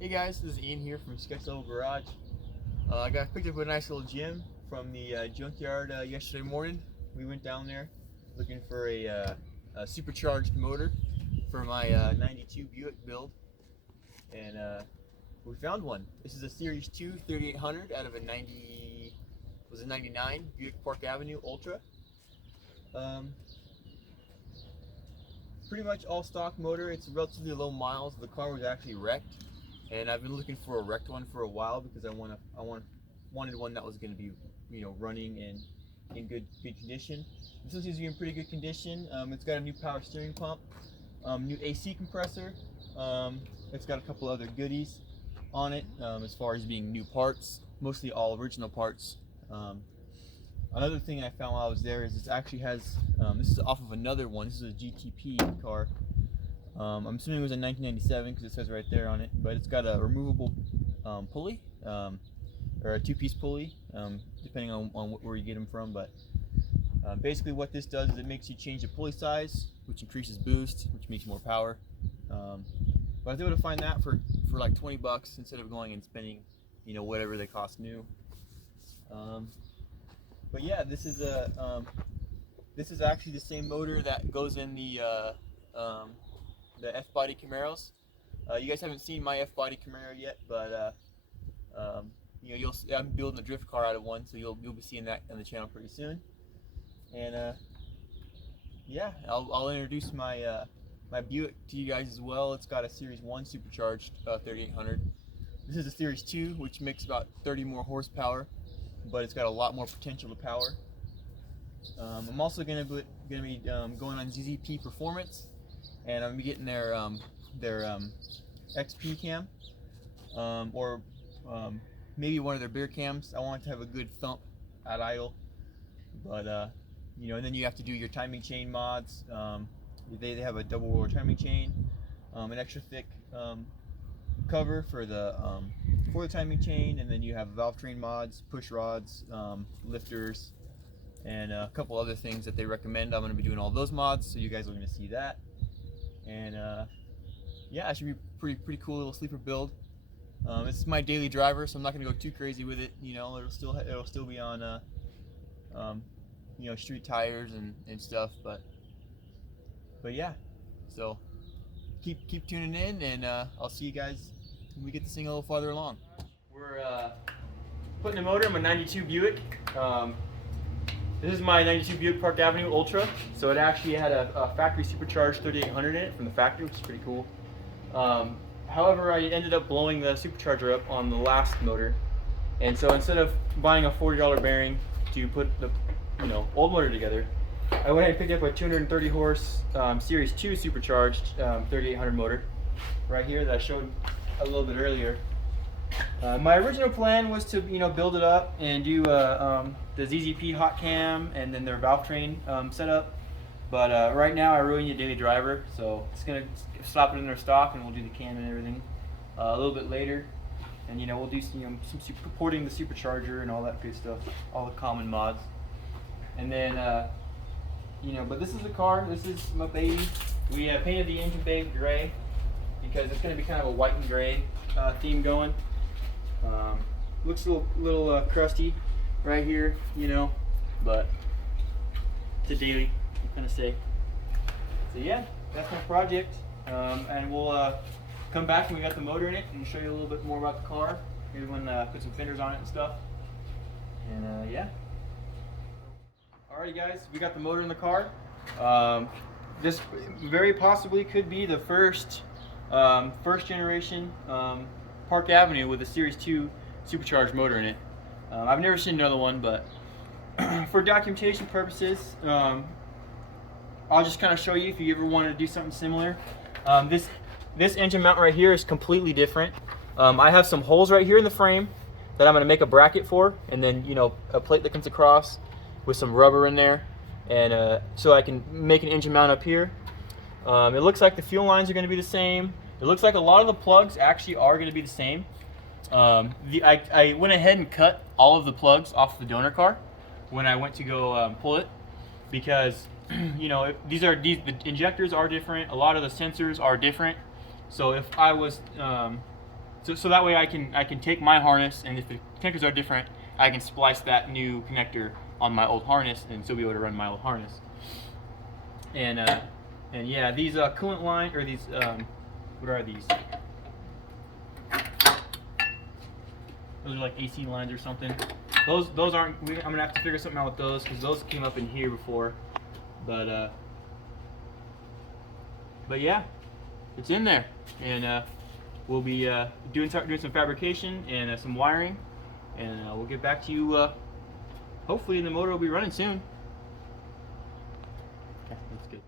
Hey guys, this is Ian here from Sketch Level Garage. I got picked up a nice little gem from the junkyard yesterday morning. We went down there looking for a supercharged motor for my 92 Buick build, and we found one. This is a Series 2 3800 out of a 99 Buick Park Avenue Ultra. Pretty much all stock motor. It's relatively low miles. The car was actually wrecked, and I've been looking for a wrecked one for a while because I wanted one that was going to be, running and in good condition. This one seems to be in pretty good condition. It's got a new power steering pump, new AC compressor. It's got a couple other goodies on it as far as being new parts, mostly all original parts. Another thing I found while I was there is this actually has, this is off of another one. This is a GTP car. I'm assuming it was in 1997 because it says right there on it, but it's got a removable pulley, or a two-piece pulley, depending on where you get them from. But basically what this does is it makes you change the pulley size, which increases boost, which makes more power. But I was able to find that for like 20 bucks instead of going and spending, whatever they cost new. But yeah, this is actually the same motor that goes in the F-body Camaros. You guys haven't seen my F-body Camaro yet, but I'm building a drift car out of one, so you'll be seeing that on the channel pretty soon. And yeah, I'll introduce my my Buick to you guys as well. It's got a Series 1 supercharged 3800. This is a Series 2, which makes about 30 more horsepower, but it's got a lot more potential to power. I'm also going to be going on ZZP Performance, and I'm going to be getting their XP cam, or maybe one of their beer cams. I want it to have a good thump at idle, but and then you have to do your timing chain mods. They have a double roller timing chain, an extra thick cover for the timing chain, and then you have valve train mods, push rods, lifters, and a couple other things that they recommend. I'm going to be doing all those mods, so you guys are going to see that. And yeah, it should be pretty cool little sleeper build. It's my daily driver, so I'm not going to go too crazy with it. It'll still be on street tires and stuff, but yeah. So keep tuning in, and I'll see you guys when we get this thing a little farther along. We're putting a motor in my 92 Buick. This is my 92 Buick Park Avenue Ultra. So it actually had a factory supercharged 3800 in it from the factory, which is pretty cool. However, I ended up blowing the supercharger up on the last motor, and so instead of buying a $40 bearing to put the old motor together, I went ahead and picked up a 230 horse Series 2 supercharged 3800 motor right here that I showed a little bit earlier. My original plan was to build it up and do the ZZP hot cam and then their valve train setup, but right now I really need a daily driver, so it's gonna stop it in their stock, and we'll do the cam and everything a little bit later, and we'll do some porting the supercharger and all that good stuff, all the common mods, and then but this is the car. This is my baby. We painted the engine bay gray because it's going to be kind of a white and gray theme going. Looks a little crusty right here, but it's a daily, I'm going to say. So yeah, that's my project, and we'll come back when we got the motor in it and show you a little bit more about the car. Maybe when put some fenders on it and stuff. And yeah. Alrighty guys, we got the motor in the car. This very possibly could be the first generation Park Avenue with a Series 2 supercharged motor in it. I've never seen another one, but for documentation purposes, I'll just kind of show you if you ever wanted to do something similar. This engine mount right here is completely different. I have some holes right here in the frame that I'm going to make a bracket for, and then a plate that comes across with some rubber in there, and so I can make an engine mount up here. It looks like the fuel lines are going to be the same. It looks like a lot of the plugs actually are going to be the same. I went ahead and cut all of the plugs off the donor car when I went to go pull it, because the injectors are different. A lot of the sensors are different. So if I was so that way I can take my harness, and if the connectors are different, I can splice that new connector on my old harness and still be able to run my old harness. And yeah, these coolant line, or these what are these? Those are like AC lines or something. Those aren't. I'm gonna have to figure something out with those, because those came up in here before. But yeah, it's in there, and we'll be doing some fabrication and some wiring, and we'll get back to you. Hopefully, the motor will be running soon. Okay, that's good.